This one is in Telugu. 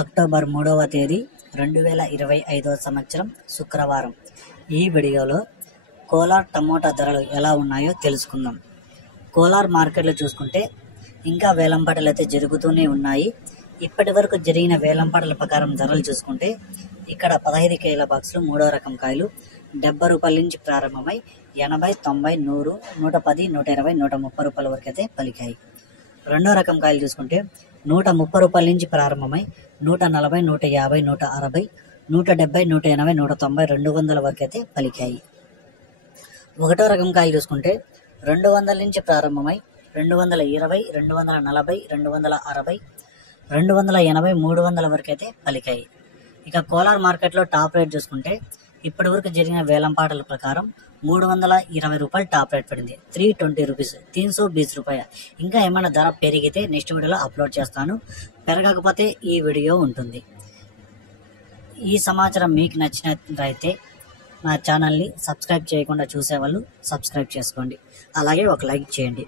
అక్టోబర్ 3వ తేదీ 2025 సంవత్సరం శుక్రవారం. ఈ వీడియోలో కోలార్ టమోటా ధరలు ఎలా ఉన్నాయో తెలుసుకుందాం. కోలార్ మార్కెట్లో చూసుకుంటే ఇంకా వేలంపాటలు అయితే జరుగుతూనే ఉన్నాయి. ఇప్పటి వరకు జరిగిన వేలంపాటల ప్రకారం ధరలు చూసుకుంటే ఇక్కడ 15 కేల బాక్సులు 3వ రకం కాయలు 70 రూపాయల నుంచి ప్రారంభమై 80, 90, 100, 110, 120, 130 రూపాయల వరకు అయితే పలికాయి. రెండో రకం కాయలు చూసుకుంటే 130 రూపాయల నుంచి ప్రారంభమై 140, 150, 160, 170, 180, 190, 200 వరకు అయితే పలికాయి. ఒకటో రకం కాయలు చూసుకుంటే 200 నుంచి ప్రారంభమై 220, 240, 260, 280, 300 వరకు అయితే పలికాయి. ఇక కోలార్ మార్కెట్లో టాప్ రేట్ చూసుకుంటే ఇప్పటి వరకు జరిగిన వేలంపాటల ప్రకారం 320 రూపాయలు టాప్ రేట్ పడింది. 320 రూపీస్, 320 రూపాయలు. ఇంకా ఏమైనా ధర పెరిగితే నెక్స్ట్ వీడియోలో అప్లోడ్ చేస్తాను. పెరగకపోతే ఈ వీడియో ఉంటుంది. ఈ సమాచారం మీకు నచ్చినట్లయితే నా ఛానల్ని సబ్స్క్రైబ్ చేయకుండా చూసేవాళ్ళు సబ్స్క్రైబ్ చేసుకోండి. అలాగే ఒక లైక్ చేయండి.